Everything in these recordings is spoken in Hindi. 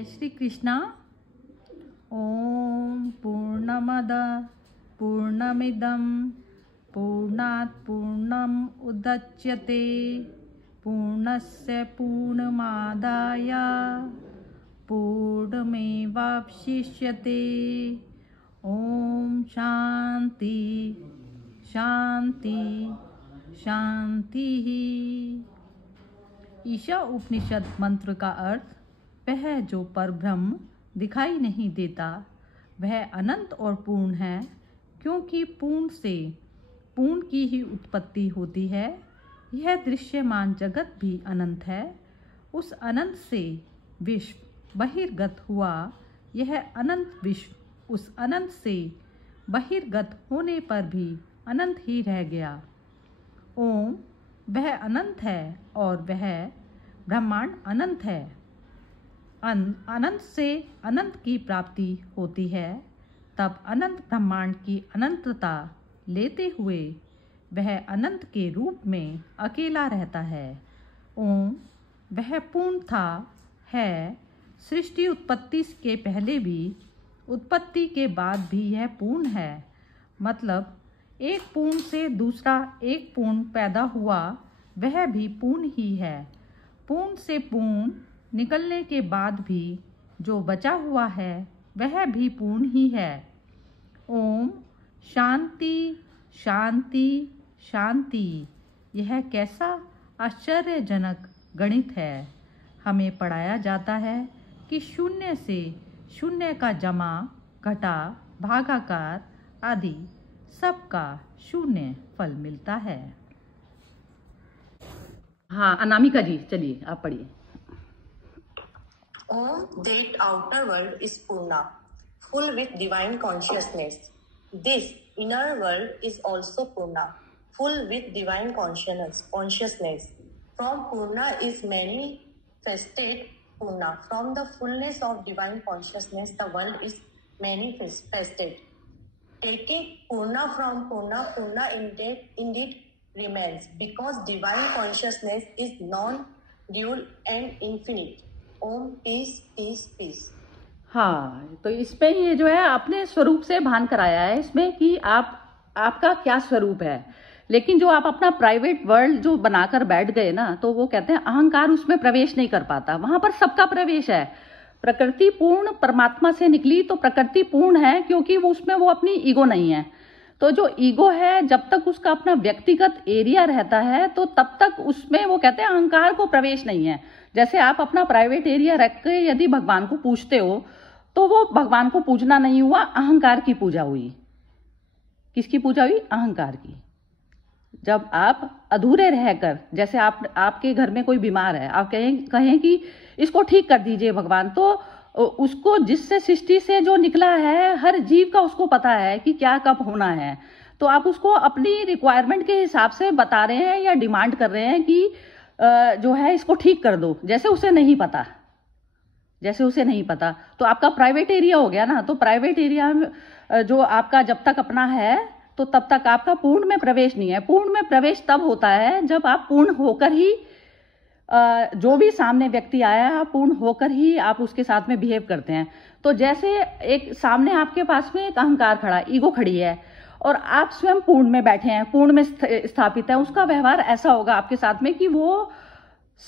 जय श्री कृष्णा। ओम पूर्णमद पूर्णमिदं पूर्णात् पूर्णम् उदच्यते पूर्णस्य पूर्णमादाय पूर्णमेवावशिष्यते। ओम शांति शांति शांति। ईशा उपनिषद मंत्र का अर्थ, वह जो परब्रह्म दिखाई नहीं देता वह अनंत और पूर्ण है, क्योंकि पूर्ण से पूर्ण की ही उत्पत्ति होती है। यह दृश्यमान जगत भी अनंत है। उस अनंत से विश्व बहिर्गत हुआ। यह अनंत विश्व उस अनंत से बहिर्गत होने पर भी अनंत ही रह गया। ओम वह अनंत है और वह ब्रह्मांड अनंत है। अनंत से अनंत की प्राप्ति होती है, तब अनंत ब्रह्मांड की अनंतता लेते हुए वह अनंत के रूप में अकेला रहता है। ओम वह पूर्ण था, है, सृष्टि उत्पत्ति के पहले भी, उत्पत्ति के बाद भी यह पूर्ण है। मतलब एक पूर्ण से दूसरा एक पूर्ण पैदा हुआ, वह भी पूर्ण ही है। पूर्ण से पूर्ण निकलने के बाद भी जो बचा हुआ है वह भी पूर्ण ही है। ओम शांति शांति शांति। यह कैसा आश्चर्यजनक गणित है। हमें पढ़ाया जाता है कि शून्य से शून्य का जमा, घटा, भागाकार आदि सबका शून्य फल मिलता है। हाँ, अनामिका जी चलिए आप पढ़िए। That outer world is Purna, full with divine consciousness. This inner world is also Purna, full with divine consciousness. From Purna is manifested Purna. From the fullness of divine consciousness, the world is manifested. Taking Purna from Purna, Purna indeed remains, because divine consciousness is non-dual and infinite. Om peace peace peace. हाँ, तो इसमें ये जो है अपने स्वरूप से भान कराया है इसमें कि आपका क्या स्वरूप है। लेकिन जो आप अपना प्राइवेट वर्ल्ड जो बनाकर बैठ गए ना, तो वो कहते हैं अहंकार उसमें प्रवेश नहीं कर पाता। वहां पर सबका प्रवेश है। प्रकृति पूर्ण परमात्मा से निकली तो प्रकृति पूर्ण है, क्योंकि वो उसमें वो अपनी ईगो नहीं है। तो जो ईगो है, जब तक उसका अपना व्यक्तिगत एरिया रहता है तो तब तक उसमें वो कहते हैं अहंकार को प्रवेश नहीं है। जैसे आप अपना प्राइवेट एरिया रख के यदि भगवान को पूजते हो तो वो भगवान को पूजना नहीं हुआ, अहंकार की पूजा हुई। किसकी पूजा हुई? अहंकार की। जब आप अधूरे रहकर, जैसे आपके घर में कोई बीमार है, आप कहें कि इसको ठीक कर दीजिए भगवान, तो उसको जिससे सृष्टि से जो निकला है हर जीव का उसको पता है कि क्या कब होना है। तो आप उसको अपनी रिक्वायरमेंट के हिसाब से बता रहे हैं या डिमांड कर रहे हैं कि जो है इसको ठीक कर दो, जैसे उसे नहीं पता। तो आपका प्राइवेट एरिया हो गया ना। तो प्राइवेट एरिया में जो आपका जब तक अपना है तो तब तक आपका पूर्ण में प्रवेश नहीं है। पूर्ण में प्रवेश तब होता है जब आप पूर्ण होकर ही, जो भी सामने व्यक्ति आया है पूर्ण होकर ही आप उसके साथ में बिहेव करते हैं। तो जैसे एक सामने आपके पास में एक अहंकार खड़ा, ईगो खड़ी है, और आप स्वयं पूर्ण में बैठे हैं, पूर्ण में स्थापित है, उसका व्यवहार ऐसा होगा आपके साथ में कि वो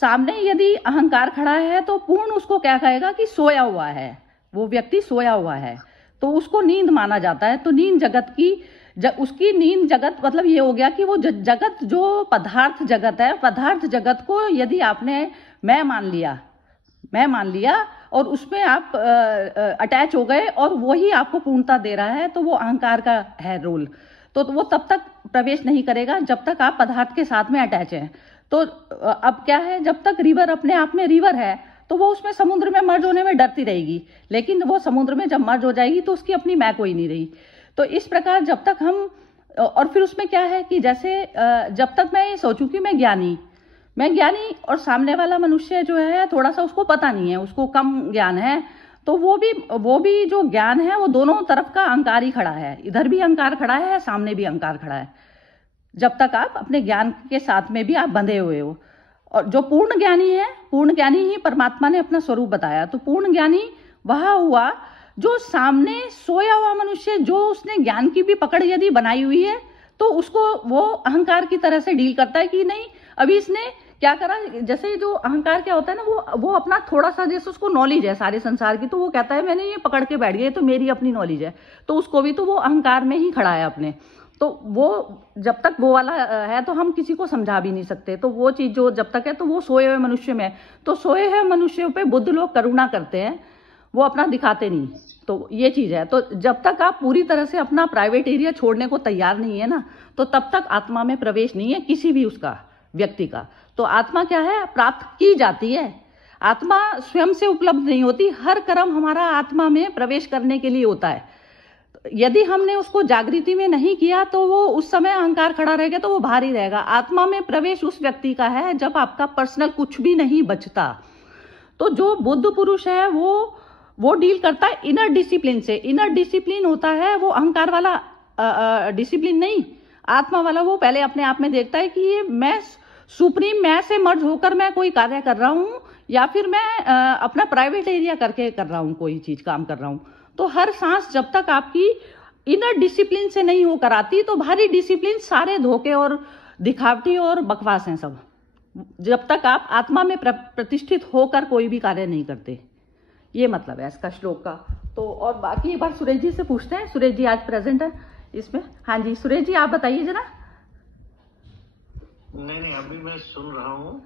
सामने यदि अहंकार खड़ा है तो पूर्ण उसको क्या कहेगा कि सोया हुआ है, वो व्यक्ति सोया हुआ है, तो उसको नींद माना जाता है। तो नींद जगत की उसकी नींद जगत मतलब ये हो गया कि वो जगत जो पदार्थ जगत है, पदार्थ जगत को यदि आपने मैं मान लिया और उसमें आप अटैच हो गए और वही आपको पूर्णता दे रहा है, तो वो अहंकार का है रोल। तो वो तब तक प्रवेश नहीं करेगा जब तक आप पदार्थ के साथ में अटैच हैं। तो अब क्या है, जब तक रिवर अपने आप में रिवर है तो वो उसमें समुद्र में मर्ज होने में डरती रहेगी, लेकिन वो समुद्र में जब मर्ज हो जाएगी तो उसकी अपनी मैं कोई नहीं रही। तो इस प्रकार जब तक हम, और फिर उसमें क्या है कि जैसे जब तक मैं ये सोचूं कि मैं ज्ञानी और सामने वाला मनुष्य जो है थोड़ा सा उसको पता नहीं है, उसको कम ज्ञान है, तो वो भी जो ज्ञान है वो दोनों तरफ का अहंकार ही खड़ा है। इधर भी अहंकार खड़ा है, सामने भी अहंकार खड़ा है, जब तक आप अपने ज्ञान के साथ में भी आप बंधे हुए हो। और जो पूर्ण ज्ञानी है, पूर्ण ज्ञानी ही परमात्मा ने अपना स्वरूप बताया। तो पूर्ण ज्ञानी वह हुआ जो सामने सोया हुआ मनुष्य, जो उसने ज्ञान की भी पकड़ यदि बनाई हुई है तो उसको वो अहंकार की तरह से डील करता है कि नहीं अभी इसने क्या करा। जैसे जो अहंकार क्या होता है ना, वो अपना थोड़ा सा, जैसे उसको नॉलेज है सारे संसार की, तो वो कहता है मैंने ये पकड़ के बैठ गया, तो मेरी अपनी नॉलेज है, तो उसको भी तो वो अहंकार में ही खड़ा है अपने। तो वो जब तक वो वाला है तो हम किसी को समझा भी नहीं सकते। तो वो चीज जो जब तक है तो वो सोए हुए मनुष्य में, तो सोए हुए मनुष्यों पे बुद्ध लोग करुणा करते हैं, वो अपना दिखाते नहीं। तो ये चीज है। तो जब तक आप पूरी तरह से अपना प्राइवेट एरिया छोड़ने को तैयार नहीं है ना, तो तब तक आत्मा में प्रवेश नहीं है किसी भी उसका व्यक्ति का। तो आत्मा क्या है, प्राप्त की जाती है। आत्मा स्वयं से उपलब्ध नहीं होती, हर कर्म हमारा आत्मा में प्रवेश करने के लिए होता है। यदि हमने उसको जागृति में नहीं किया तो वो उस समय अहंकार खड़ा रहेगा, तो वो बाहर ही रहेगा। आत्मा में प्रवेश उस व्यक्ति का है जब आपका पर्सनल कुछ भी नहीं बचता। तो जो बुद्ध पुरुष है वो डील करता है इनर डिसिप्लिन से। इनर डिसिप्लिन होता है वो अहंकार वाला डिसिप्लिन नहीं, आत्मा वाला। वो पहले अपने आप में देखता है कि ये मैं सुप्रीम मैं से मर्ज होकर मैं कोई कार्य कर रहा हूं, या फिर मैं अपना प्राइवेट एरिया करके कर रहा हूं, कोई चीज काम कर रहा हूं। तो हर सांस जब तक आपकी इनर डिसिप्लिन से नहीं होकर आती, तो बाहरी डिसिप्लिन सारे धोखे और दिखावटी और बकवास हैं सब, जब तक आप आत्मा में प्रतिष्ठित होकर कोई भी कार्य नहीं करते। ये मतलब है इसका श्लोक का। तो और बाकी एक बार सुरेश जी से पूछते हैं। सुरेश जी आज प्रेजेंट है इसमें। हाँ जी सुरेश जी, आप बताइए जरा। नहीं, अभी मैं सुन रहा हूँ।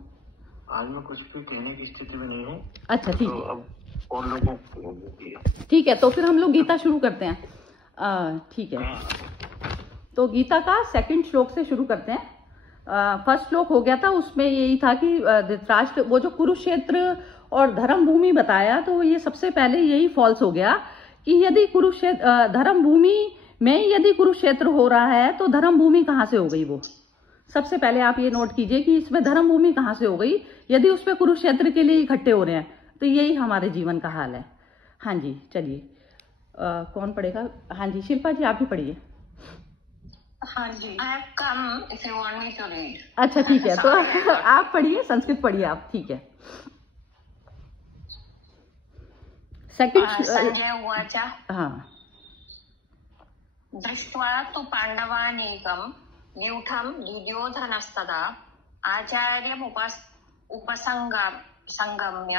आज मैं कुछ भी कहने की स्थिति में नहीं हूँ। अच्छा ठीक तो है, अब और लोगों को ठीक है। तो फिर हम लोग गीता शुरू करते हैं। ठीक है, तो गीता का सेकंड श्लोक से शुरू करते हैं। फर्स्ट श्लोक हो गया था, उसमें यही था कि धृतराष्ट्र, वो जो कुरुक्षेत्र और धर्म भूमि बताया, तो ये सबसे पहले यही फॉल्स हो गया कि यदि कुरुक्षेत्र धर्म भूमि में यदि कुरुक्षेत्र हो रहा है तो धर्म भूमि कहाँ से हो गई। वो सबसे पहले आप ये नोट कीजिए कि इसमें धर्म भूमि कहाँ से हो गई, यदि उस पर कुरुक्षेत्र के लिए इकट्ठे हो रहे हैं। तो यही हमारे जीवन का हाल है। हाँ जी चलिए, कौन पढ़ेगा? हाँ जी शिल्पा जी आप ही पढ़िए। हाँ जी, I have come if you want me to read. अच्छा ठीक है, तो आप पढ़िए, संस्कृत पढ़िए आप। ठीक है, सेकंड संजय उवाच हाँ। दृष्ट्वा तु पाण्डवानीकं व्यूढं दुर्योधनस्तदा उपसंगम्य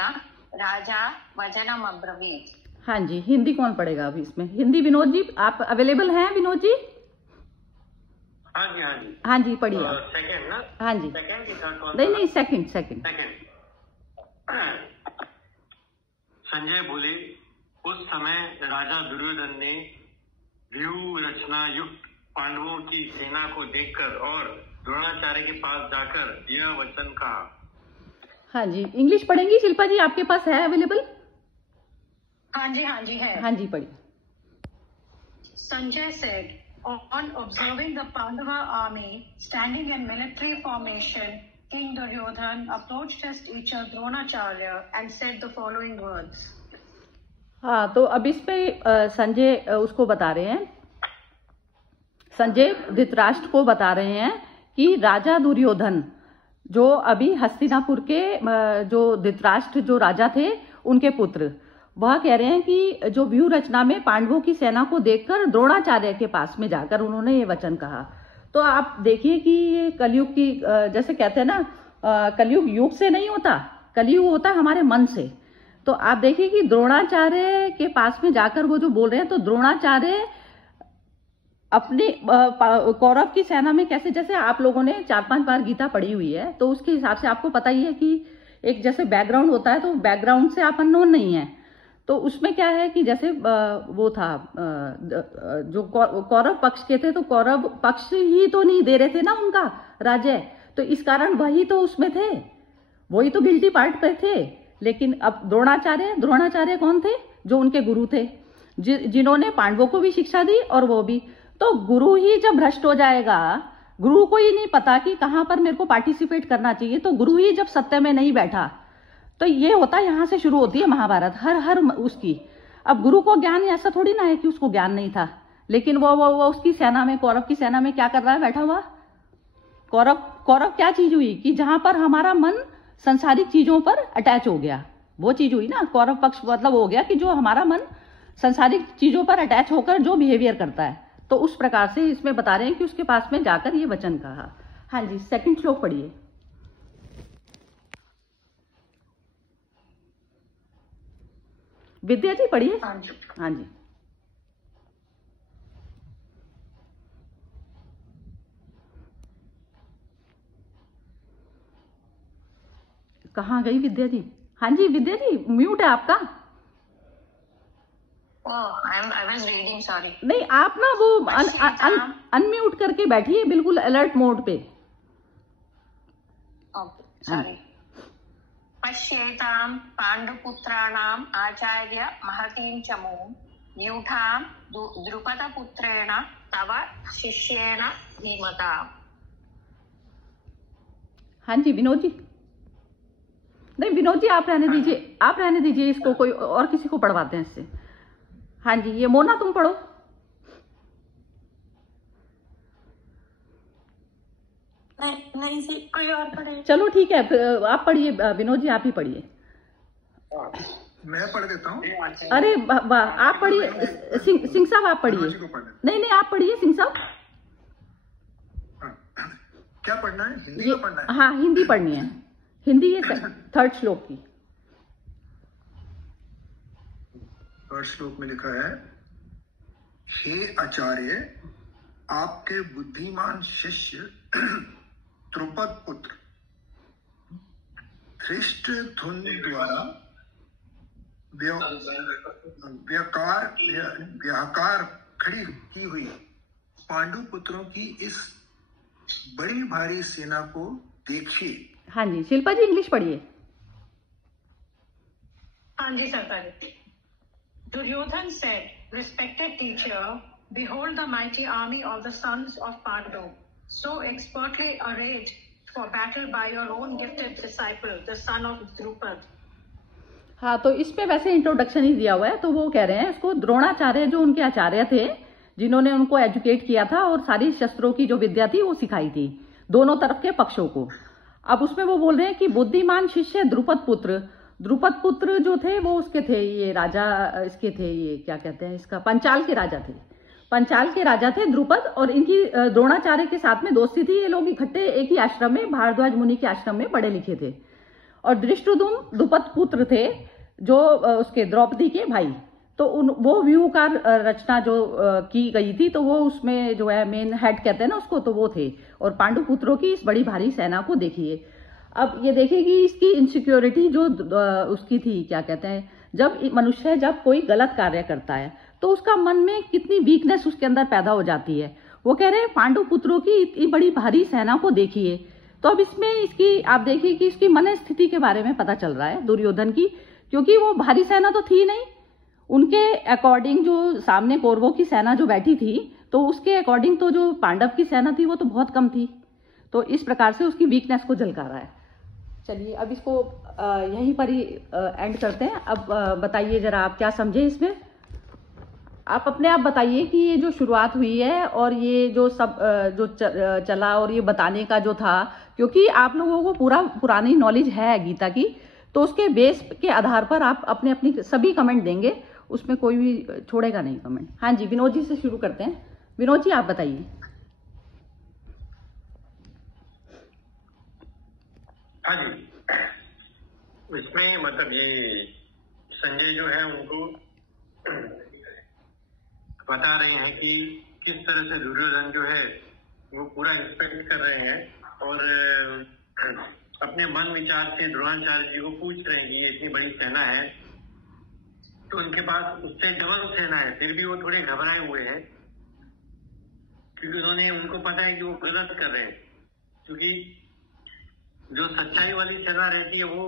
राजा वचनमब्रवीत्। हाँ जी, हिंदी कौन पढ़ेगा अभी इसमें? हिंदी विनोद जी आप अवेलेबल हैं? विनोद जी हाँ जी हाँ जी हाँ जी पढ़िए आप। सेकंड ना? हाँ जी सेकंड की थर्ड कौन? नहीं सेकंड। संजय बोले, उस समय राजा दुर्योधन ने व्यूह रचना युक्त पांडवों की सेना को देखकर और द्रोणाचार्य के पास जाकर यह वचन कहा। हाँ जी, इंग्लिश पढ़ेंगी शिल्पा जी, आपके पास है अवेलेबल? हाँ जी है। हाँ जी पढ़िए। Sanjay said, on observing the Pandava army standing in military formation, King Duryodhan approached his teacher Dronacharya and said the following words. हाँ, तो अब इस पे संजय उसको बता रहे हैं, संजय धृतराष्ट्र को बता रहे हैं कि राजा दुर्योधन जो अभी हस्तिनापुर के जो धृतराष्ट्र जो राजा थे उनके पुत्र, वह कह रहे हैं कि जो व्यूह रचना में पांडवों की सेना को देखकर द्रोणाचार्य के पास में जाकर उन्होंने ये वचन कहा। तो आप देखिए कि ये कलयुग की, जैसे कहते हैं ना, कलयुग युग से नहीं होता, कलयुग होता है हमारे मन से। तो आप देखिए कि द्रोणाचार्य के पास में जाकर वो जो बोल रहे हैं, तो द्रोणाचार्य अपने कौरव की सेना में कैसे, जैसे आप लोगों ने 4-5 बार गीता पढ़ी हुई है, तो उसके हिसाब से आपको पता ही है कि एक जैसे बैकग्राउंड होता है, तो बैकग्राउंड से आप अननोन नहीं है। तो उसमें क्या है कि जैसे वो था जो कौरव पक्ष के थे, तो कौरव पक्ष ही तो नहीं दे रहे थे ना उनका राज्य, तो इस कारण वही तो उसमें थे, वही तो गिल्टी पार्ट पे थे। लेकिन अब द्रोणाचार्य कौन थे? जो उनके गुरु थे, जिन्होंने पांडवों को भी शिक्षा दी और वो भी। तो गुरु ही जब भ्रष्ट हो जाएगा, गुरु को ही नहीं पता कि कहाँ पर मेरे को पार्टिसिपेट करना चाहिए, तो गुरु ही जब सत्य में नहीं बैठा, तो ये होता, यहाँ से शुरू होती है महाभारत हर उसकी। अब गुरु को ज्ञान ऐसा थोड़ी ना है कि उसको ज्ञान नहीं था, लेकिन वो उसकी सेना में, कौरव की सेना में क्या कर रहा है बैठा हुआ? कौरव क्या चीज हुई कि जहां पर हमारा मन संसारिक चीजों पर अटैच हो गया, वो चीज हुई ना कौरव पक्ष, मतलब हो गया कि जो हमारा मन संसारिक चीजों पर अटैच होकर जो बिहेवियर करता है, तो उस प्रकार से इसमें बता रहे हैं कि उसके पास में जाकर ये वचन कहा। हाँ जी, सेकंड श्लोक पढ़िए। विद्या जी पढ़िए। हाँ जी। कहाँ गई विद्या जी? हाँ जी विद्या जी, म्यूट है आपका। I was reading, sorry. नहीं, आप ना वो अनम्यूट करके बैठिए, बिल्कुल अलर्ट मोड पे। Sorry. पश्येतां पाण्डुपुत्राणाम् आचार्य महतीं चमूं न्यूठां द्रुपदपुत्रेण तव शिष्येण धीमता। हाँ जी विनोद जी। नहीं विनोद जी आप रहने दीजिए, आप रहने दीजिए, इसको कोई और किसी को पढ़वाते हैं इससे। हाँ जी, ये मोना तुम पढ़ो। नहीं जी, कोई और पढ़े। चलो ठीक है, आप पढ़िए विनोद जी, आप ही पढ़िए। मैं पढ़ देता हूँ। अरे आप पढ़िए, सिंह साहब आप पढ़िए। नहीं नहीं आप पढ़िए सिंह साहब। क्या पढ़ना है? हिंदी में पढ़ना है? हाँ हिंदी पढ़नी है, हिंदी ये थर्ड श्लोक की। थर्ड श्लोक में लिखा है, हे आचार्य, आपके बुद्धिमान शिष्य द्रुपद पुत्र धृष्टद्युम्न द्वारा व्याकार खड़ी की हुई पांडु पुत्रों की इस बड़ी भारी सेना को देखिए। हाँ जी, शिल्पा जी इंग्लिश पढ़िए। हाँ जी सरदार। Duryodhan said, respected teacher, behold the mighty army of the sons of Pandu, so expertly arrayed for battle by your own gifted disciple, the son of Drupad. हाँ, तो इस पे वैसे इंट्रोडक्शन ही दिया हुआ है, तो वो कह रहे हैं इसको द्रोणाचार्य जो उनके आचार्य थे, जिन्होंने उनको एजुकेट किया था और सारी शस्त्रों की जो विद्या थी वो सिखाई थी दोनों तरफ के पक्षों को। अब उसमें वो बोल रहे हैं कि बुद्धिमान शिष्य द्रुपद पुत्र जो थे वो उसके थे, ये राजा इसके थे, ये क्या कहते हैं इसका, पंचाल के राजा थे। पंचाल के राजा थे द्रुपद, और इनकी द्रोणाचार्य के साथ में दोस्ती थी। ये लोग इकट्ठे एक ही आश्रम में, भारद्वाज मुनि के आश्रम में पढ़े लिखे थे। और धृष्टद्युम्न द्रुपद पुत्र थे जो उसके द्रौपदी के भाई। तो वो व्यूह का रचना जो की गई थी, तो वो उसमें जो है मेन हेड कहते हैं ना उसको, तो वो थे। और पांडु पुत्रों की इस बड़ी भारी सेना को देखिए। अब ये देखिए कि इसकी इनसिक्योरिटी जो उसकी थी, क्या कहते हैं, जब मनुष्य जब कोई गलत कार्य करता है तो उसका मन में कितनी वीकनेस उसके अंदर पैदा हो जाती है। वो कह रहे हैं पांडु पुत्रों की इतनी बड़ी भारी सेना को देखिए। तो अब इसमें इसकी आप देखिए कि इसकी मन स्थिति के बारे में पता चल रहा है दुर्योधन की, क्योंकि वो भारी सेना तो थी नहीं। उनके अकॉर्डिंग जो सामने कौरवों की सेना जो बैठी थी, तो उसके अकॉर्डिंग तो जो पांडव की सेना थी वो तो बहुत कम थी। तो इस प्रकार से उसकी वीकनेस को झलका रहा है। चलिए अब इसको यहीं पर ही एंड करते हैं। अब बताइए जरा आप क्या समझे इसमें, आप अपने आप बताइए कि ये जो शुरुआत हुई है और ये जो सब जो चला और ये बताने का जो था, क्योंकि आप लोगों को पूरा पुरानी नॉलेज है गीता की, तो उसके बेस के आधार पर आप अपने अपनी सभी कमेंट देंगे, उसमें कोई भी छोड़ेगा नहीं कमेंट। हाँ जी, विनोद जी से शुरू करते हैं। विनोद जी आप बताइए। हाँ जी, इसमें मतलब ये संजय जो है उनको बता रहे हैं कि किस तरह से दुर्योधन जो है वो पूरा इंस्पेक्ट कर रहे हैं और अपने मन विचार से द्रोणाचार्य जी को पूछ रहे हैं कि ये इतनी बड़ी सेना है, तो उनके पास उससे डबल सेना है, फिर भी वो थोड़े घबराए हुए हैं, क्योंकि उनको पता है कि वो गलत कर रहे हैं। क्योंकि जो सच्चाई वाली सेना रहती है वो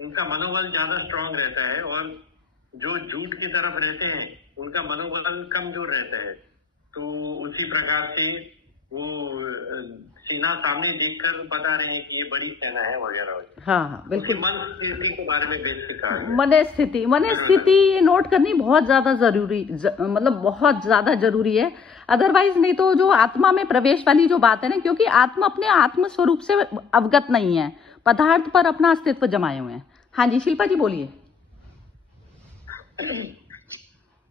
उनका मनोबल ज्यादा स्ट्रांग रहता है, और जो झूठ की तरफ रहते हैं उनका मनोबल कमजोर रहता है। तो उसी प्रकार से वो सेना सामने देखकर बता रहे हैं कि ये बड़ी सेना है वगैरह। हाँ बिल्कुल, मन स्थिति के बारे में बेसिक कहा है। मन स्थिति ये नोट करनी बहुत ज्यादा जरूरी, मतलब बहुत ज्यादा जरूरी है। अदरवाइज नहीं तो जो आत्मा में प्रवेश वाली जो बात है ना, क्योंकि आत्मा अपने आत्म स्वरूप से अवगत नहीं है, पदार्थ पर अपना अस्तित्व जमाए हुए हैं। हाँ जी शिल्पा जी बोलिए।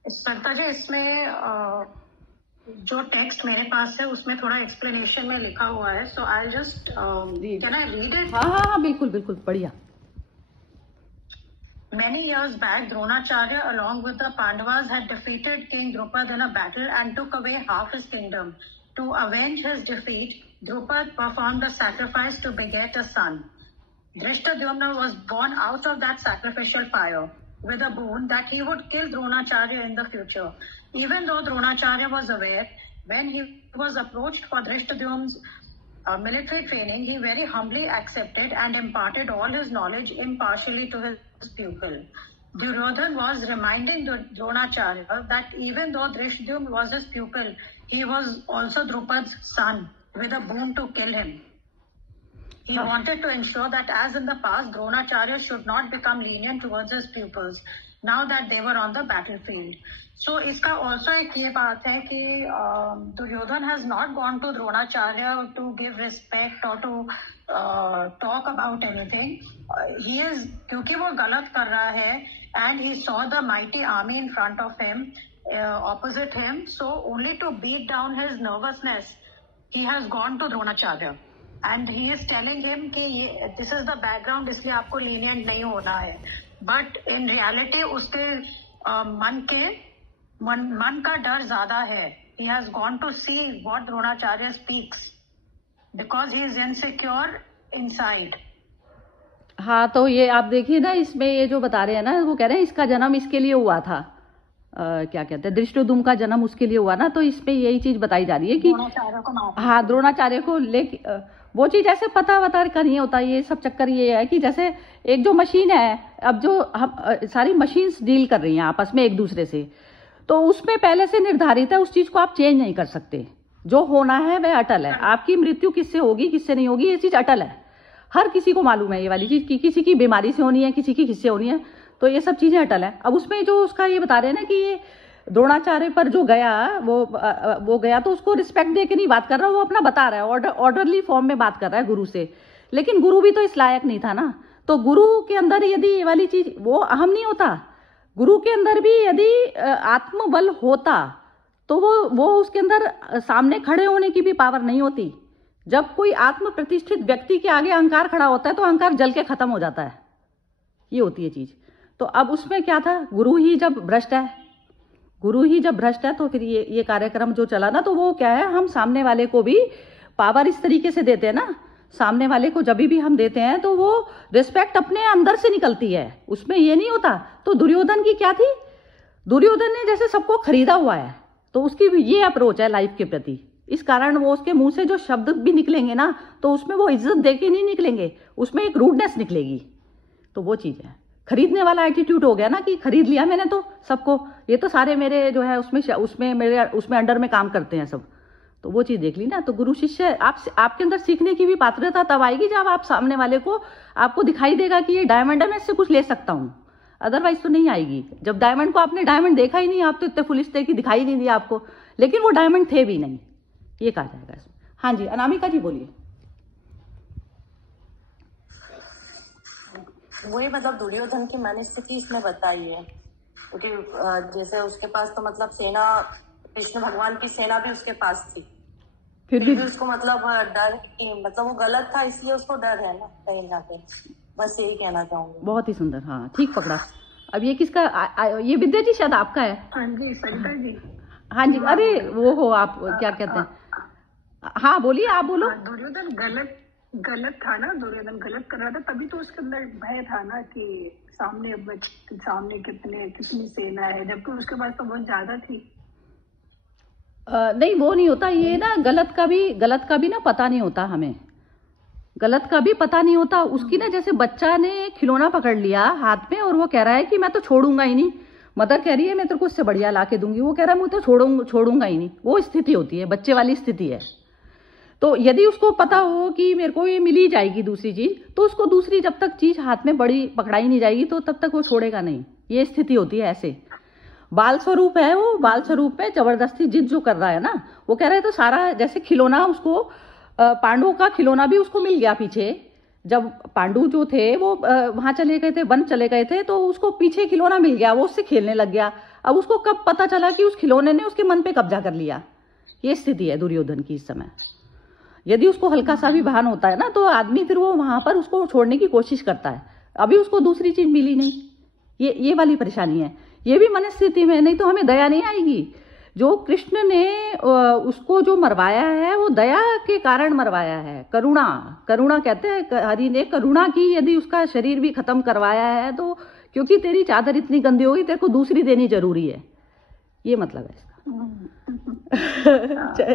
सरिता जी, इसमें जो टेक्स्ट मेरे पास है उसमें थोड़ा एक्सप्लेनेशन में लिखा हुआ है, so I just can I read it? हाँ बिल्कुल बिल्कुल, बढ़िया। Many years back, Dronacharya, along with the Pandavas, had defeated King Drupad in a battle and took away half his kingdom. To avenge his defeat, Drupad performed a sacrifice to beget a son. Drishtadyumna was born out of that sacrificial fire, with a boon that he would kill Dronacharya in the future. Even though Dronacharya was aware, when he was approached for Drishtadyumna's military training, he very humbly accepted and imparted all his knowledge impartially to his pupil. Duryodhan was reminding Dronacharya that even though Drishtadyumna was his pupil, he was also Drupad's son with a boon to kill him. He wanted to ensure that, as in the past, Dronacharya should not become lenient towards his pupils now that they were on the battlefield. So, iska also एक ये बात है कि Duryodhan has not gone to Dronacharya to give respect or to talk about anything. He is, क्योंकि वो गलत कर रहा है, and he saw the mighty army in front of him, opposite him. So only to beat down his nervousness, he has gone to Dronacharya. And he is telling him कि ये this is the background, इसलिए आपको lenient नहीं होना है. But in reality उसके मन का डर ज्यादा है. He has gone to see what Dronacharya speaks because he is insecure inside. हाँ तो ये आप देखिए ना, इसमें ये जो बता रहे हैं ना, वो कह रहे हैं इसका जन्म इसके लिए हुआ था, क्या कहते हैं, धृष्टद्युम्न का जन्म उसके लिए हुआ ना। तो इसमें यही चीज बताई जा रही है कि हाँ द्रोणाचार्य को लेके वो चीज ऐसे पता वता का नहीं होता। ये सब चक्कर ये है कि जैसे एक जो मशीन है, अब जो हम सारी मशीन्स डील कर रही हैं आपस में एक दूसरे से, तो उसमें पहले से निर्धारित है, उस चीज को आप चेंज नहीं कर सकते। जो होना है वह अटल है। आपकी मृत्यु किससे होगी किससे नहीं होगी, ये चीज अटल है। हर किसी को मालूम है ये वाली चीज कि किसी की बीमारी से होनी है, किसी की किससे होनी है, तो ये सब चीजें अटल है। अब उसमें जो उसका ये बता रहे हैं ना कि ये द्रोणाचार्य पर जो गया वो गया तो उसको रिस्पेक्ट दे के नहीं बात कर रहा, वो अपना बता रहा है, ऑर्डरली फॉर्म में बात कर रहा है गुरु से। लेकिन गुरु भी तो इस लायक नहीं था ना। तो गुरु के अंदर यदि ये वाली चीज, वो अहम नहीं होता, गुरु के अंदर भी यदि आत्मबल होता तो वो उसके अंदर सामने खड़े होने की भी पावर नहीं होती। जब कोई आत्म प्रतिष्ठित व्यक्ति के आगे अहंकार खड़ा होता है तो अहंकार जल के खत्म हो जाता है, ये होती है चीज। तो अब उसमें क्या था, गुरु ही जब भ्रष्ट है तो फिर ये कार्यक्रम जो चला ना, तो वो क्या है, हम सामने वाले को भी पावर इस तरीके से देते हैं ना, सामने वाले को जब भी हम देते हैं तो वो रिस्पेक्ट अपने अंदर से निकलती है, उसमें ये नहीं होता। तो दुर्योधन की क्या थी, दुर्योधन ने जैसे सबको खरीदा हुआ है, तो उसकी ये अप्रोच है लाइफ के प्रति। इस कारण वो उसके मुंह से जो शब्द भी निकलेंगे ना, तो उसमें वो इज्जत देके नहीं निकलेंगे, उसमें एक रूडनेस निकलेगी। तो वो चीज है, खरीदने वाला एटीट्यूड हो गया ना कि खरीद लिया मैंने तो सबको, ये तो सारे मेरे जो है उसमें अंडर में काम करते हैं सब। तो वो चीज देख ली ना। तो गुरु शिष्य आपके अंदर सीखने की भी पात्रता तब आएगी जब आप सामने वाले को, आपको दिखाई देगा कि ये डायमंड है, मैं इससे कुछ ले सकता हूँ। अदरवाइज तो नहीं आएगी। जब डायमंड को आपने डायमंड देखा ही नहीं, आप तो इतने फुलिश थे कि दिखाई नहीं दिया आपको, लेकिन वो डायमंड थे भी नहीं, ये कहा जाएगा इसमें। हाँ जी अनामिका जी बोलिए। वही मतलब दुर्योधन की मैंने स्थिति इसमें बताई है, क्योंकि जैसे उसके पास तो मतलब सेना, कृष्ण भगवान की सेना भी उसके पास थी, फिर भी उसको मतलब डर कि मतलब वो गलत था इसलिए उसको डर है ना कहीं ना कहीं। बस यही कहना चाहूंगी। बहुत ही सुंदर, हाँ ठीक पकड़ा। अब ये किसका ये विद्या जी शायद आपका है। हाँ जी सरिता जी। हाँ जी, अरे वो हो आप क्या कहते हैं, हाँ बोलिए, आप बोलो। दुर्योधन गलत था ना, दुर्योधन गलत कर रहा था, तभी तो उसके अंदर भय था ना कि सामने कितनी सेना है, जबकि उसके पास तो बहुत ज्यादा थी। नहीं वो नहीं होता, ये ना गलत का भी ना पता नहीं होता हमें, गलत का भी पता नहीं होता। उसकी ना जैसे बच्चा ने खिलौना पकड़ लिया हाथ में और वो कह रहा है कि मैं तो छोड़ूंगा ही नहीं, मदर कह रही है मैं तेरे को उससे बढ़िया ला के दूंगी, वो कह रहा है मैं तो छोड़ूंगा ही नहीं। वो स्थिति होती है, बच्चे वाली स्थिति है। तो यदि उसको पता हो कि मेरे को ये मिल ही जाएगी दूसरी चीज, तो उसको दूसरी जब तक चीज हाथ में बड़ी पकड़ाई नहीं जाएगी तो तब तक वो छोड़ेगा नहीं। ये स्थिति होती है। ऐसे बाल स्वरूप है, वो बाल स्वरूप में जबरदस्ती जिद जो कर रहा है ना, वो कह रहे हैं तो सारा जैसे खिलौना उसको, पांडवों का खिलौना भी उसको मिल गया पीछे, जब पांडु जो थे वो वहां चले गए थे, वन चले गए थे, तो उसको पीछे खिलौना मिल गया, वो उससे खेलने लग गया। अब उसको कब पता चला कि उस खिलौने ने उसके मन पे कब्जा कर लिया। ये स्थिति है दुर्योधन की इस समय। यदि उसको हल्का सा भी भान होता है ना, तो आदमी फिर वो वहां पर उसको छोड़ने की कोशिश करता है। अभी उसको दूसरी चीज मिली नहीं, ये वाली परेशानी है। ये भी मन स्थिति में, नहीं तो हमें दया नहीं आएगी। जो कृष्ण ने उसको जो मरवाया है वो दया के कारण मरवाया है। करुणा कहते हैं, हरि ने करुणा की, यदि उसका शरीर भी खत्म करवाया है तो क्योंकि तेरी चादर इतनी गंदी होगी, तेरे को दूसरी देनी जरूरी है। ये मतलब है इसका।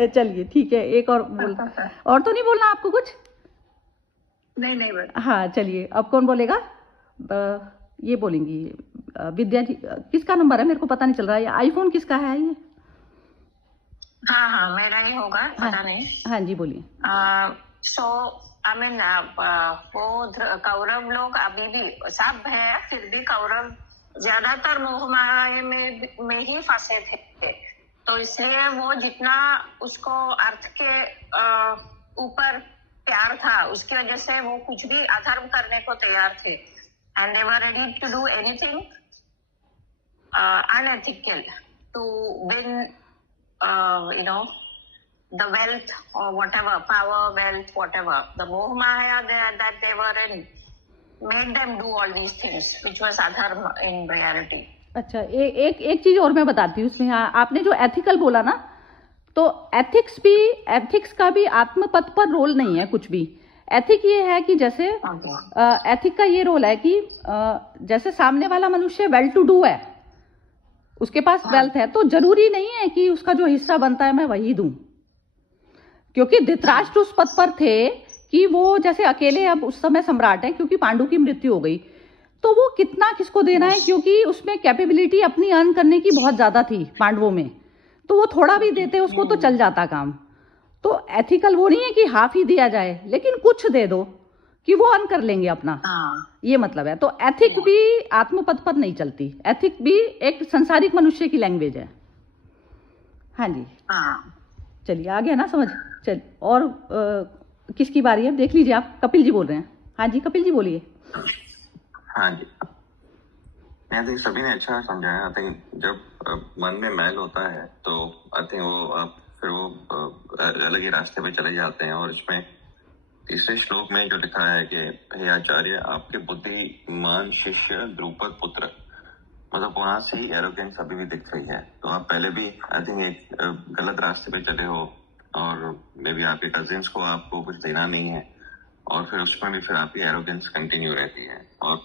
चलिए ठीक है, एक और और तो नहीं बोलना आपको कुछ? नहीं। हाँ चलिए, अब कौन बोलेगा? ये बोलेंगी विद्या जी। किसका नंबर है मेरे को पता नहीं चल रहा है। आईफोन किसका है ये? हाँ मेरा ही होगा, पता नहीं। हाँ जी बोलिए। सो आई मीन वो कौरव लोग अभी भी सब है, फिर भी कौरव ज्यादातर मोहमाया में ही फंसे थे। तो इसलिए वो जितना उसको अर्थ के ऊपर प्यार था, उसकी वजह से वो कुछ भी अधर्म करने को तैयार थे। And they were ready to do anything unethical to win the wealth or whatever, power, wealth, whatever. The Mohamaya that they were in made them do all these things, which was adharma in reality. अच्छा, एक चीज और मैं बताती हूँ इसमें। आपने जो एथिकल बोला ना, तो एथिक्स का भी आत्मपथ पर रोल नहीं है कुछ भी। एथिक ये है कि जैसे एथिक का ये रोल है कि जैसे सामने वाला मनुष्य वेल टू डू है, उसके पास वेल्थ है, तो जरूरी नहीं है कि उसका जो हिस्सा बनता है मैं वही दूं। क्योंकि धृतराष्ट्र उस पद पर थे कि वो जैसे अकेले अब उस समय सम्राट है, क्योंकि पांडु की मृत्यु हो गई, तो वो कितना किसको देना है, क्योंकि उसमें कैपेबिलिटी अपनी अर्न करने की बहुत ज्यादा थी पांडवों में, तो वो थोड़ा भी देते उसको तो चल जाता काम। तो एथिकल वो नहीं है कि हाफ ही दिया जाए, लेकिन कुछ दे दो कि वो अर्न कर लेंगे अपना। ये मतलब है। तो एथिक भी आत्मपथ पर नहीं चलती, एथिक भी एक संसारिक मनुष्य की लैंग्वेज है। हाँ जी, चलिए आ गया ना समझ। चल, और किसकी बारी है देख लीजिए आप। कपिल जी बोल रहे हैं। हाँ जी कपिल जी बोलिए। हाँ जी, आई थिंक सभी ने अच्छा समझाया। आई थिंक जब मन में मैल होता है तो आई थिंक वो फिर वो अलग ही रास्ते पे चले जाते हैं। और इसमें तीसरे श्लोक में जो लिखा है कि हे आचार्य, आपके बुद्धिमान शिष्य द्रुपद पुत्र, मतलब वहां से ही एरोगेंस अभी भी दिख रही है। तो आप पहले भी आई थिंक एक गलत रास्ते पे चले हो, और मे बी आपके कजिन्स को आपको कुछ देना नहीं है, और फिर उसमें भी फिर आपकी एरोगेंस कंटिन्यू रहती है। और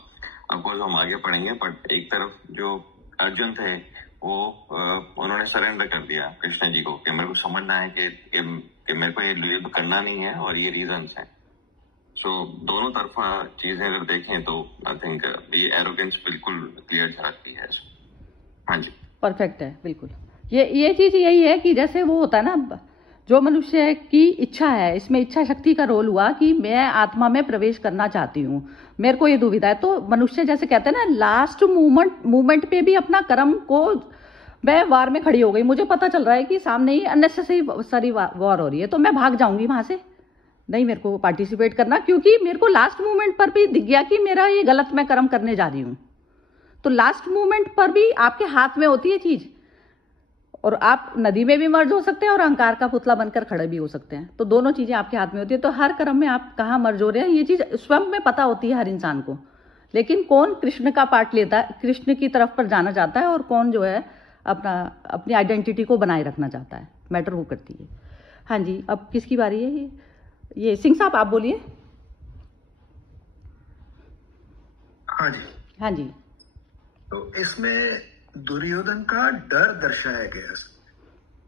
आपको हम आगे पढ़ेंगे, बट एक तरफ जो अर्जुन थे वो उन्होंने सरेंडर कर दिया कृष्ण जी को कि मेरे को समझना है कि मेरे को ये लीड करना नहीं है और ये रीजंस हैं। सो दोनों तरफा चीजें अगर देखें तो आई थिंक ये एरोगेंस बिल्कुल क्लियर झलकती है। हाँ जी, परफेक्ट है बिल्कुल। ये चीज यही है कि जैसे वो होता है ना, जो मनुष्य की इच्छा है, इसमें इच्छा शक्ति का रोल हुआ कि मैं आत्मा में प्रवेश करना चाहती हूँ, मेरे को ये दुविधा है। तो मनुष्य जैसे कहते हैं ना, लास्ट मूवमेंट पे भी अपना कर्म को, मैं वार में खड़ी हो गई, मुझे पता चल रहा है कि सामने ही अननेसेसरी वॉर हो रही है, तो मैं भाग जाऊंगी वहां से, नहीं मेरे को पार्टिसिपेट करना, क्योंकि मेरे को लास्ट मूवमेंट पर भी दिख गया कि मेरा ये गलत मैं कर्म करने जा रही हूँ। तो लास्ट मूवमेंट पर भी आपके हाथ में होती है चीज, और आप नदी में भी मर्ज हो सकते हैं और अहंकार का पुतला बनकर खड़े भी हो सकते हैं। तो दोनों चीजें आपके हाथ में होती है। तो हर कर्म में आप कहाँ मर्ज हो रहे हैं, ये चीज स्वयं में पता होती है हर इंसान को। लेकिन कौन कृष्ण का पार्ट लेता है, कृष्ण की तरफ पर जाना चाहता है, और कौन जो है अपनी आइडेंटिटी को बनाए रखना चाहता है, मैटर वो करती है। हाँ जी, अब किसकी बारी है? ये सिंह साहब आप बोलिए। हाँ जी। हाँ जी। तो इसमें दुर्योधन का डर दर्शाया गया।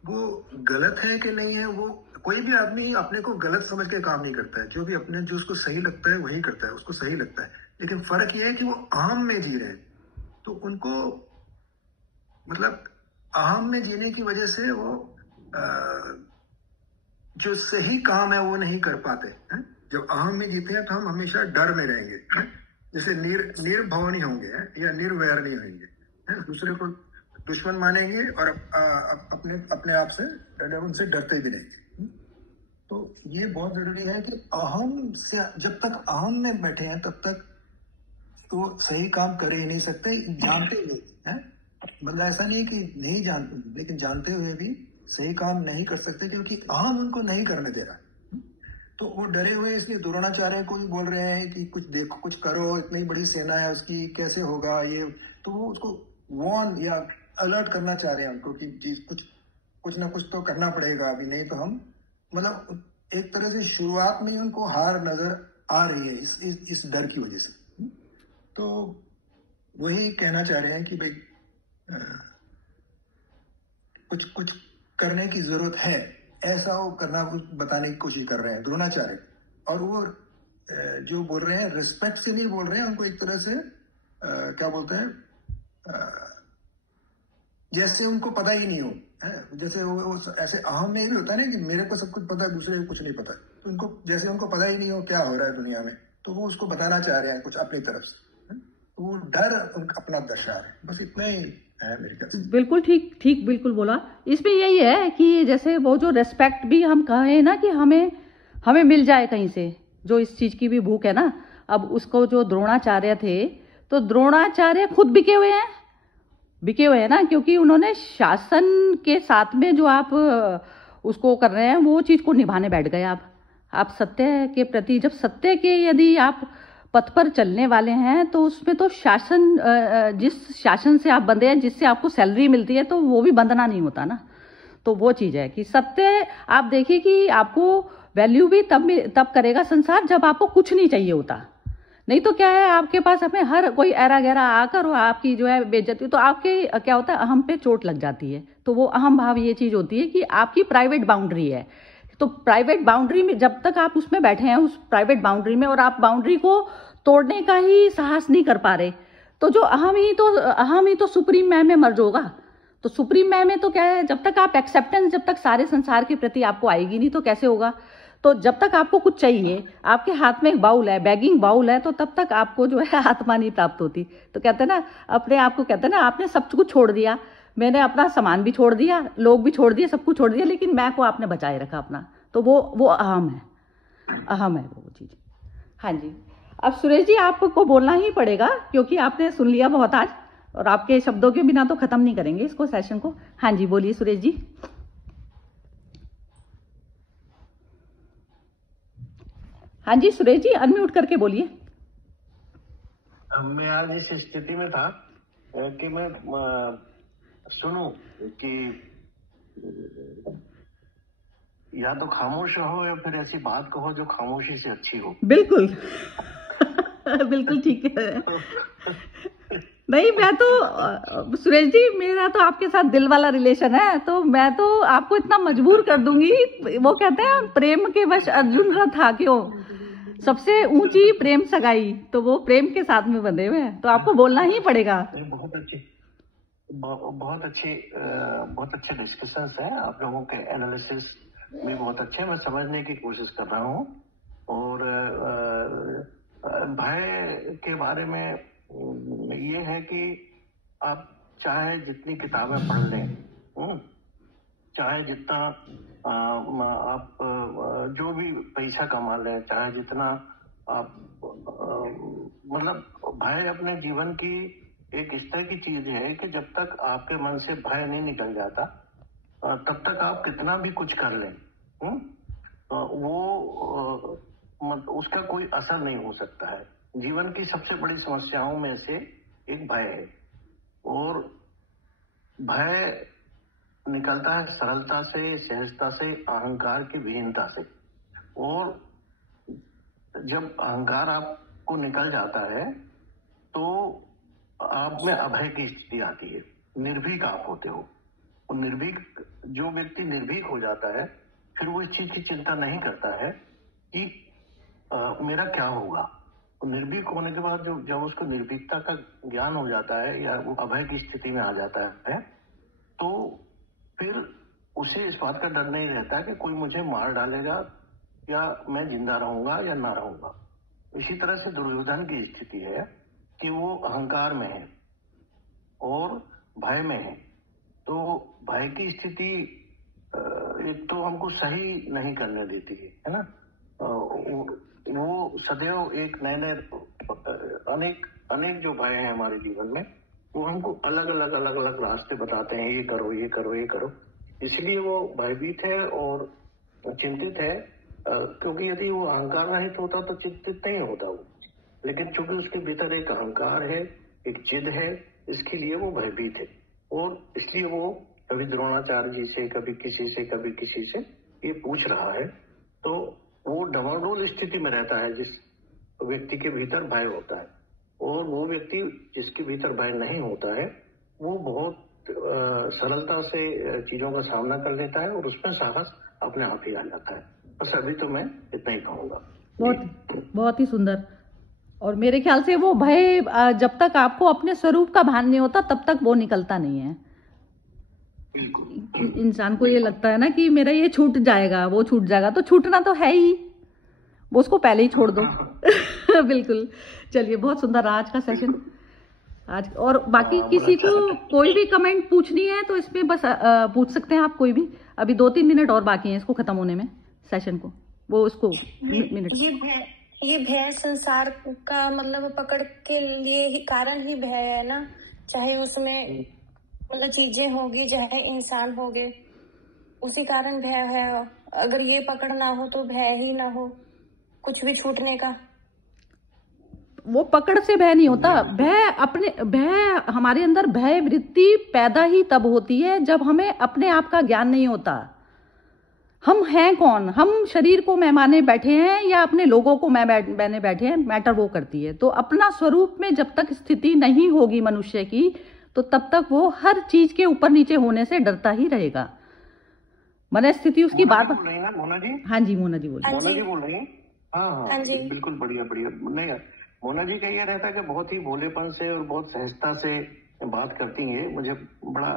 वो गलत है कि नहीं है, वो कोई भी आदमी अपने को गलत समझ के काम नहीं करता है। जो उसको सही लगता है वही करता है, उसको सही लगता है। लेकिन फर्क यह है कि वो अहम में जी रहे हैं, तो उनको मतलब अहम में जीने की वजह से वो जो सही काम है वो नहीं कर पाते हैं। जब अहम में जीते हैं तो हम हमेशा डर में रहेंगे, जैसे निर्भव नहीं होंगे या निर्वैर नहीं होंगे, दूसरे को दुश्मन मानेंगे और अपने आप से उनसे डरते भी नहीं। तो ये बहुत जरूरी है कि अहम से, जब तक अहम में बैठे हैं तब तक तो सही काम कर ही नहीं सकते, जानते हुए हैं। मतलब ऐसा नहीं कि नहीं जानते, लेकिन जानते हुए भी सही काम नहीं कर सकते क्योंकि अहम उनको नहीं करने दे रहा। तो वो डरे हुए, इसलिए द्रोणाचार्य को भी बोल रहे हैं कि कुछ देखो, कुछ करो, इतनी बड़ी सेना है उसकी, कैसे होगा ये। तो वो उसको वार्न या अलर्ट करना चाह रहे हैं उनको कि जी कुछ ना कुछ तो करना पड़ेगा अभी, नहीं तो हम, मतलब एक तरह से शुरुआत में ही उनको हार नजर आ रही है इस डर की वजह से। तो वही कहना चाह रहे हैं कि भाई कुछ करने की जरूरत है, ऐसा वो करना बताने की कोशिश कर रहे हैं द्रोणाचार्य। और वो जो बोल रहे हैं रिस्पेक्ट से नहीं बोल रहे हैं, उनको एक तरह से क्या बोलते हैं, जैसे उनको पता ही नहीं हो, जैसे वो ऐसे अहम में भी होता है ना कि मेरे को सब कुछ पता है, दूसरे को कुछ नहीं पता। तो उनको जैसे उनको पता ही नहीं हो क्या हो रहा है दुनिया में, तो वो उसको बताना चाह रहे हैं कुछ अपनी तरफ से। तो वो डर उनका अपना दर्शा रहे, बस इतना ही है मेरे ख्याल से। बिल्कुल ठीक बिल्कुल बोला। इसमें यही है कि जैसे वो जो रेस्पेक्ट भी हम कहें ना कि हमें मिल जाए कहीं से, जो इस चीज की भी भूख है ना। अब उसको जो द्रोणाचार्य थे, तो द्रोणाचार्य खुद बिके हुए हैं ना, क्योंकि उन्होंने शासन के साथ में जो आप उसको कर रहे हैं वो चीज को निभाने बैठ गए। आप सत्य के प्रति, जब सत्य के यदि आप पथ पर चलने वाले हैं तो उसमें तो शासन, जिस शासन से आप बंधे हैं, जिससे आपको सैलरी मिलती है, तो वो भी बंधना नहीं होता ना। तो वो चीज है कि सत्य, आप देखिए कि आपको वैल्यू भी तब करेगा संसार जब आपको कुछ नहीं चाहिए होता। नहीं तो क्या है, आपके पास हमें हर कोई ऐरा गहरा आकर और आपकी जो है बेइज्जती, तो आपके क्या होता है, अहम पे चोट लग जाती है। तो वो अहम भाव ये चीज होती है कि आपकी प्राइवेट बाउंड्री है। तो प्राइवेट बाउंड्री में जब तक आप उसमें बैठे हैं, उस प्राइवेट बाउंड्री में, और आप बाउंड्री को तोड़ने का ही साहस नहीं कर पा रहे, तो जो अहम ही तो सुप्रीम मैं में मर्ज होगा। तो सुप्रीम मैं में तो क्या है, जब तक आप एक्सेप्टेंस, जब तक सारे संसार के प्रति आपको आएगी नहीं, तो कैसे होगा। तो जब तक आपको कुछ चाहिए, आपके हाथ में एक बाउल है, बैगिंग बाउल है, तो तब तक आपको जो है आत्मा नहीं प्राप्त होती। तो कहते हैं ना, अपने आप को कहते हैं ना, आपने सब कुछ छोड़ दिया, मैंने अपना सामान भी छोड़ दिया, लोग भी छोड़ दिए, सब कुछ छोड़ दिया, लेकिन मैं को आपने बचाए रखा अपना। तो वो अहम है वो चीज। हाँ जी, अब सुरेश जी आपको बोलना ही पड़ेगा क्योंकि आपने सुन लिया बहुत आज, और आपके शब्दों के बिना तो खत्म नहीं करेंगे इसको, सेशन को। हाँ जी, बोलिए सुरेश जी। हाँ जी सुरेश जी, अनम्यूट करके बोलिए। मैं आज इस स्थिति में था कि मैं सुनूं कि या तो खामोश रहो या फिर ऐसी बात कहो जो खामोशी से अच्छी हो। बिल्कुल बिल्कुल ठीक है। नहीं, मैं तो सुरेश जी, मेरा तो आपके साथ दिल वाला रिलेशन है, तो मैं तो आपको इतना मजबूर कर दूंगी। वो कहते हैं प्रेम के वश अर्जुन रथ था क्यों, सबसे ऊंची प्रेम सगाई, तो वो प्रेम के साथ में बंधे हुए हैं, तो आपको बोलना ही पड़ेगा। बहुत अच्छे डिस्कशंस हैं, आप लोगों के एनालिसिस भी बहुत अच्छे, मैं समझने की कोशिश कर रहा हूँ। और भय के बारे में ये है कि आप चाहे जितनी किताबें पढ़ लें, चाहे जितना आप जो भी पैसा कमा लें, चाहे जितना आप मतलब भय अपने जीवन की एक इस तरह की चीज है कि जब तक आपके मन से भय नहीं निकल जाता तब तक आप कितना भी कुछ कर लें, वो उसका कोई असर नहीं हो सकता है। जीवन की सबसे बड़ी समस्याओं में से एक भय है, और भय निकलता है सरलता से, सहजता से, अहंकार की विहीनता से। और जब अहंकार आपको निकल जाता है तो आप में अभय की स्थिति आती है, निर्भीक आप होते हो। और जो व्यक्ति निर्भीक हो जाता है, फिर वो इस चीज की चिंता नहीं करता है कि मेरा क्या होगा। निर्भीक होने के बाद जब उसको निर्भीकता का ज्ञान हो जाता है या वो अभय की स्थिति में आ जाता है, तो फिर उसे इस बात का डर नहीं रहता कि कोई मुझे मार डालेगा या मैं जिंदा रहूंगा या ना रहूंगा। इसी तरह से दुर्योधन की स्थिति है कि वो अहंकार में है और भय में है। तो भय की स्थिति एक तो हमको सही नहीं करने देती है ना। वो सदैव एक नए नए अनेक जो भय हैं हमारे जीवन में, वो हमको अलग अलग रास्ते बताते हैं, ये करो ये करो ये करो। इसलिए वो भयभीत है और चिंतित है, क्योंकि यदि वो अहंकार रहित होता तो चिंतित नहीं होता वो, लेकिन चूंकि उसके भीतर एक अहंकार है, एक जिद है, इसके लिए वो भयभीत है। और इसलिए वो कभी द्रोणाचार्य जी से, कभी किसी से ये पूछ रहा है। तो वो डमाडोल स्थिति में रहता है जिस व्यक्ति के भीतर भय होता है, और वो व्यक्ति जिसके भीतर भय नहीं होता है वो बहुत सरलता से चीजों का सामना कर लेता है और उसमें साहस अपने आप ही आ जाता है। बस अभी तो मैं इतना ही कहूंगा। बहुत ही सुंदर। और मेरे ख्याल से वो भय जब तक आपको अपने स्वरूप का भान नहीं होता तब तक वो निकलता नहीं है। इंसान को ये लगता है ना कि मेरा ये छूट जाएगा, वो छूट जाएगा, तो छूटना तो है ही, वो उसको पहले ही छोड़ दो। बिल्कुल। चलिए, बहुत सुंदर आज का सेशन। आज और बाकी किसी को कोई भी कमेंट पूछनी है तो इसमें बस पूछ सकते हैं आप कोई भी। अभी 2-3 मिनट और बाकी हैं इसको खत्म होने में, सेशन को। वो उसको मिनट। ये भय संसार का मतलब पकड़ के लिए ही कारण ही भय है ना, चाहे उसमें मतलब चीजें होगी चाहे इंसान होगे, उसी कारण भय है। अगर ये पकड़ ना हो तो भय ही ना हो कुछ भी छूटने का। वो पकड़ से भय नहीं होता। भय हमारे अंदर भय वृत्ति पैदा ही तब होती है जब हमें अपने आप का ज्ञान नहीं होता। हम हैं कौन, हम शरीर को मैं माने बैठे हैं या अपने लोगों को मैं मैंने बैठे हैं, मैटर वो करती है। तो अपना स्वरूप में जब तक स्थिति नहीं होगी मनुष्य की, तो तब तक वो हर चीज के ऊपर नीचे होने से डरता ही रहेगा। मन स्थिति उसकी बात। मोना जी। हाँ जी, मोना जी बोलिए। मोना जी बोल रही है। हाँ बिल्कुल बढ़िया। नहीं, मोना जी का ये रहता है कि बहुत ही भोलेपन से और बहुत सहजता से बात करती है, मुझे बड़ा